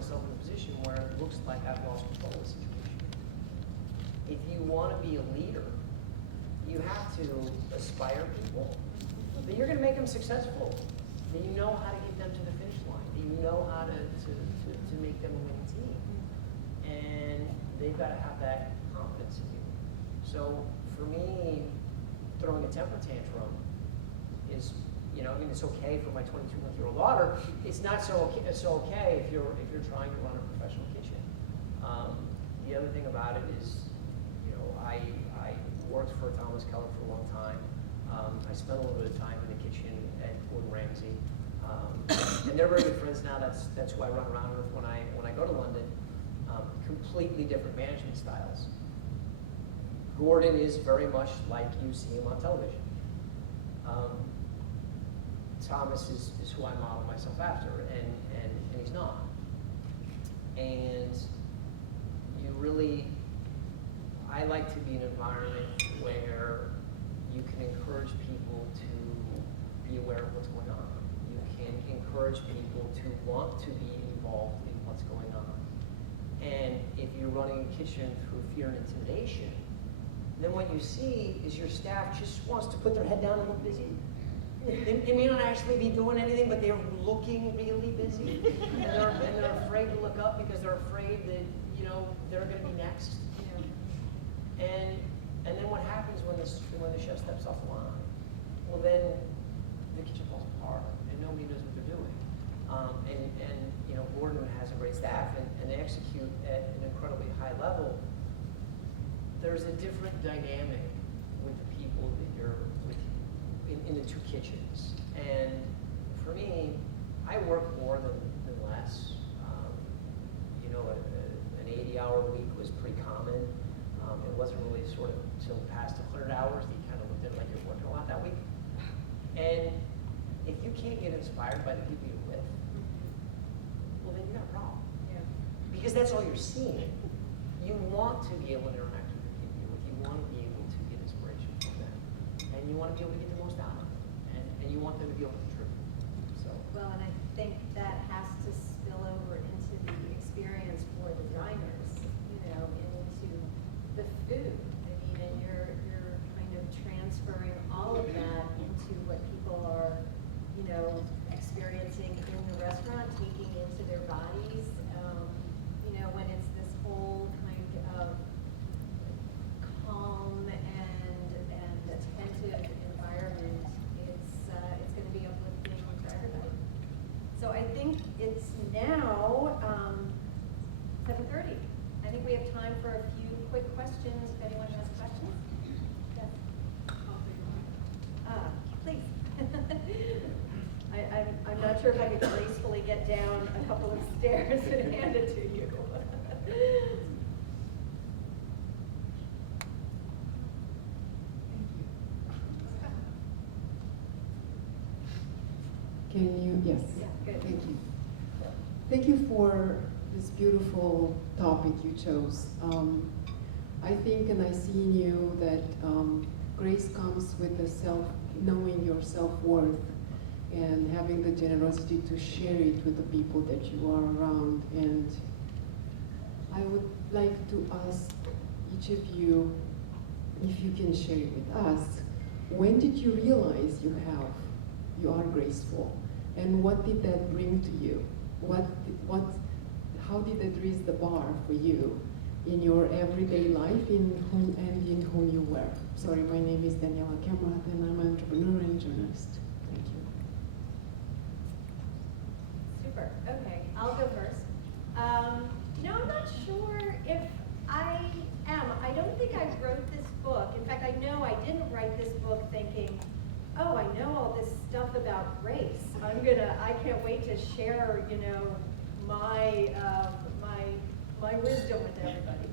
myself in a position where it looks like I've lost control of the situation. If you want to be a leader, you have to aspire people, that you're going to make them successful, that you know how to get them to the finish line, that you know how to make them a winning team. And they've got to have that confidence in you. So for me, throwing a temper tantrum is, you know, I mean, it's okay for my 22-month-year-old daughter. It's not so okay if you're trying to run a professional kitchen. The other thing about it is, you know, I worked for Thomas Keller for a long time. I spent a little bit of time in the kitchen at Gordon Ramsay, and they're very good friends now. That's who I run around with when I go to London. Completely different management styles. Gordon is very much like you see him on television. Thomas is who I model myself after, and he's not. And you really, I like to be in an environment where you can encourage people to be aware of what's going on. You can encourage people to want to be involved in what's going on. And if you're running a kitchen through fear and intimidation, then what you see is your staff just wants to put their head down and look busy. They may not actually be doing anything, but they're looking really busy. And they're afraid to look up because they're afraid that, you know, they're going to be next. And then what happens when the chef steps off the line? Well, then the kitchen falls apart and nobody knows what they're doing. And you know, Gordon has a great staff and they execute at an incredibly high level. There's a different dynamic with the people that you're with in the two kitchens. And for me, I work more than less. You know, an 80-hour week was pretty common. It wasn't really sort of until past 100 hours that you kind of looked at it like you're working a lot that week. And if you can't get inspired by the people you're with, well, then you got a problem. Yeah. Because that's all you're seeing. You want to be able to interact with the people you're with. You want to be able to get inspiration from them. And you want to be able to get the most out of them. And you want them to be able to contribute. So. Well, and I think that has to spill over into the experience for the diners, you know, into the food. I mean, and you're kind of transferring all of that into what people are, you know, experiencing in the restaurant, taking into their bodies. You know, when it's this whole kind of calm and attentive environment, it's going to be uplifting for everybody. So I think it's now 7:30. I think we have time for a few quick questions, if anyone has questions. Yes. Please. I'm not sure if I could gracefully get down a couple of stairs and hand it to you. Can you, yes. Yeah, good. Thank you. Thank you for this beautiful topic you chose. I think, and I see in you that grace comes with the knowing your self-worth and having the generosity to share it with the people that you are around. And I would like to ask each of you, if you can share it with us, when did you realize you are graceful? And what did that bring to you? How did that raise the bar for you in your everyday life in whom you were? Sorry, my name is Daniela Kemrat and I'm an entrepreneur and journalist. Thank you. Super. Okay, I'll go first. You know, I'm not sure if I am. I don't think I wrote this book. In fact, I know I didn't write this book thinking, oh, I know all this stuff about grace. I can't wait to share, you know, my wisdom with everybody.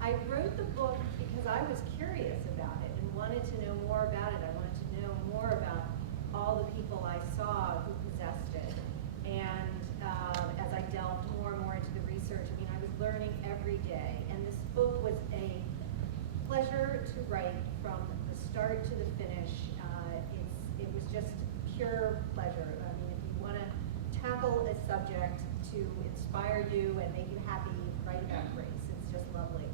I wrote the book because I was curious about it and wanted to know more about it. I wanted to know more about all the people I saw who possessed it. And as I delved more and more into the research, I mean, I was learning every day. And this book was a pleasure to write from the start to the finish. It was just pure pleasure. I mean, if you want to tap tackle a subject to inspire you and make you happy, write about grace. It's just lovely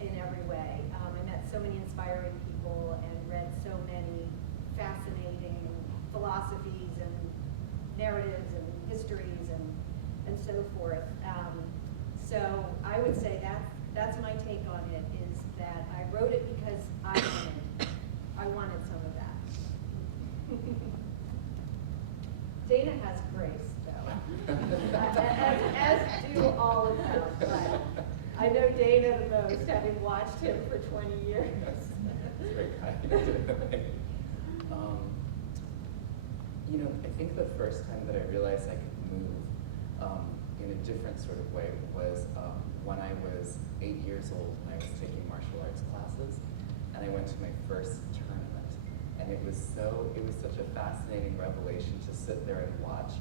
in every way. I met so many inspiring people and read so many fascinating philosophies and narratives and histories and so forth. So I would say that's my take on it, is that I wrote it because I wanted some of that. Dana has grace, though, as do all of them, but I know Dana the most, having watched him for 20 years. That's very kind. I think the first time that I realized I could move in a different sort of way was when I was 8 years old and I was taking martial arts classes, and I went to my first tournament. And it was such a fascinating revelation to sit there and watch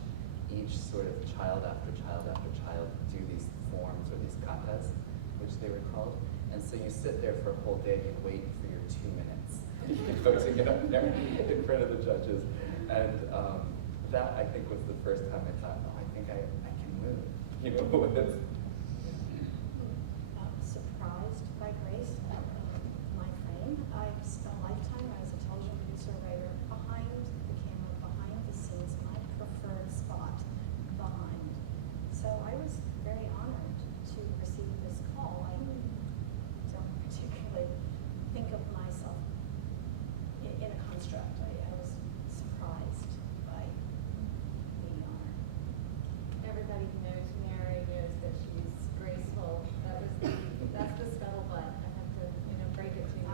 each sort of child after child after child do these forms or these katas, which they were called. And so you sit there for a whole day and you wait for your 2 minutes to get up there in front of the judges. And that, I think, was the first time I thought, oh, I think I can move. Surprised by grace at my frame. I've spent a lifetime as a television producer, writer, behind the camera, behind the scenes, my preferred spot behind. So I was very honored to receive this call. I don't particularly think of myself in a construct. I was surprised by the honor. Everybody who knows Mary knows that she's graceful. That's the scuttlebutt. I have to, break it to you.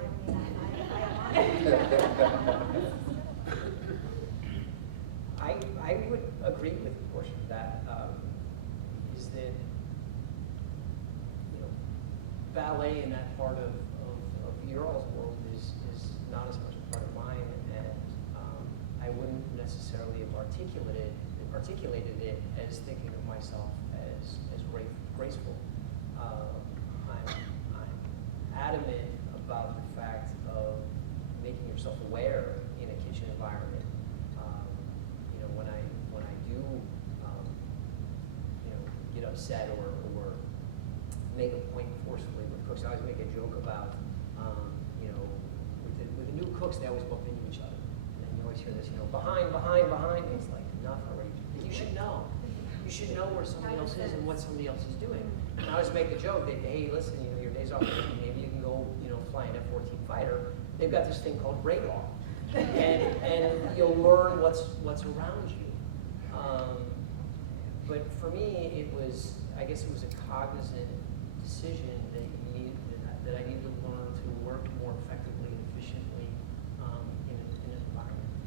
I would agree with a portion of that. Is that ballet in that part of your all's world is not as much a part of mine, and I wouldn't necessarily have articulated it as thinking of myself as graceful. I'm adamant about the fact of making yourself aware in a kitchen environment. When I do get upset or make a point forcefully with cooks, I always make a joke about with the new cooks, they always bump into each other, and you always hear this behind. And it's like, enough already. You should know. You should know where somebody else is and what somebody else is doing. And I always make the joke that, hey, listen, your day's off, maybe you can go, fly an F-14 fighter. They've got this thing called radar, and you'll learn what's around you. But for me, I guess it was a cognizant decision that I need to learn to work more effectively and efficiently in an environment.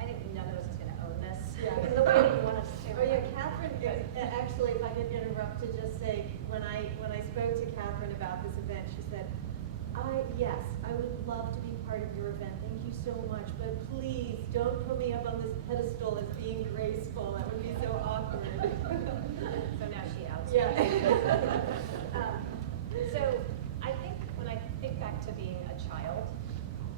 I think none of us is going to own this. Yeah. The way that you want us to. Oh yeah, Catherine, actually, if I could interrupt to just say, when I spoke to Catherine about this event, she said, yes, I would love to be part of your event. Thank you so much, but please don't put me up on this pedestal as being graceful. That would be so awkward. So now she outs. Yeah. So I think when I think back to being a child,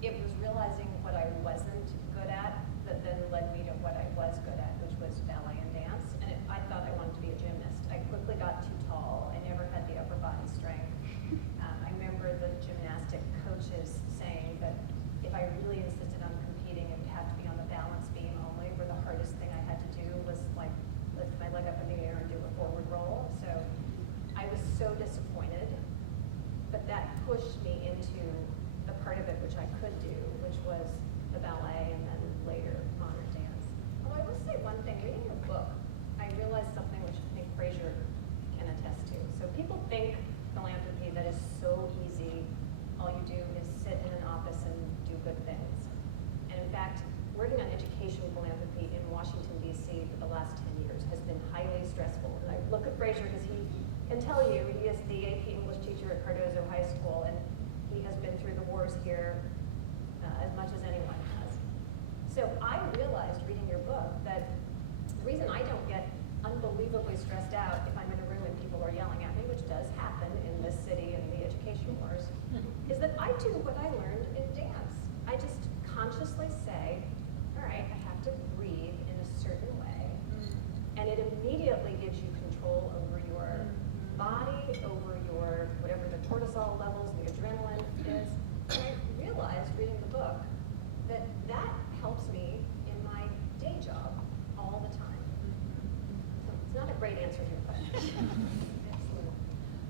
it was realizing what I wasn't good at that then led me to what I was good at, which was ballet and dance. And I thought I wanted to be a gymnast. I quickly got too tall. I never had the upper body strength. I remember the gymnastic coaches saying that if I really insisted on competing, it would have to be on the balance beam only, where the hardest thing I had to do was like lift my leg up in the air and do a forward roll. So I was so disappointed, but that pushed me into the part of it which I could do, which was the ballet and then later modern dance. Although I will say one thing, reading your book, I realized something which I think Fraser can attest to. So people think philanthropy that is so easy, all you do is sit in an office and do good things. And in fact, working on education philanthropy in Washington, D.C. for the last 10 years has been highly stressful. And I look at Fraser because he can tell you, he is the AP English teacher at Cardozo High School, and he has been through the wars here as much as anyone has. So I realized reading your book that the reason I don't get unbelievably stressed out if I'm in a room and people are yelling at me, which does happen in this city and the education wars, is that I do what I learned in dance. I just consciously say, all right, I have to breathe in a certain way. And it immediately gives you control over your body, over your, whatever the cortisol levels, the adrenaline is. And I realized reading the book that that helps me in my day job all the time. So it's not a great answer to your question. Excellent.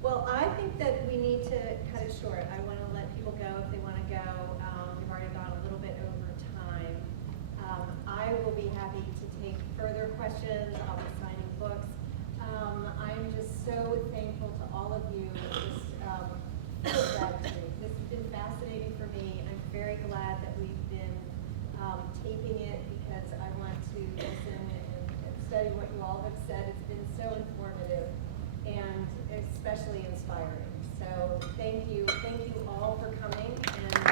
Well, I think that we need to cut it short. I want to let people go if they want to go. We've already gone a little bit over time. I will be happy to take further questions. I'll be signing books. I'm just so thankful to all of you. Just full of gratitude. This has been fascinating for me. I'm very glad that we've been taping it because I want to listen and study what you all have said. It's been so informative and especially inspiring. So thank you all for coming, and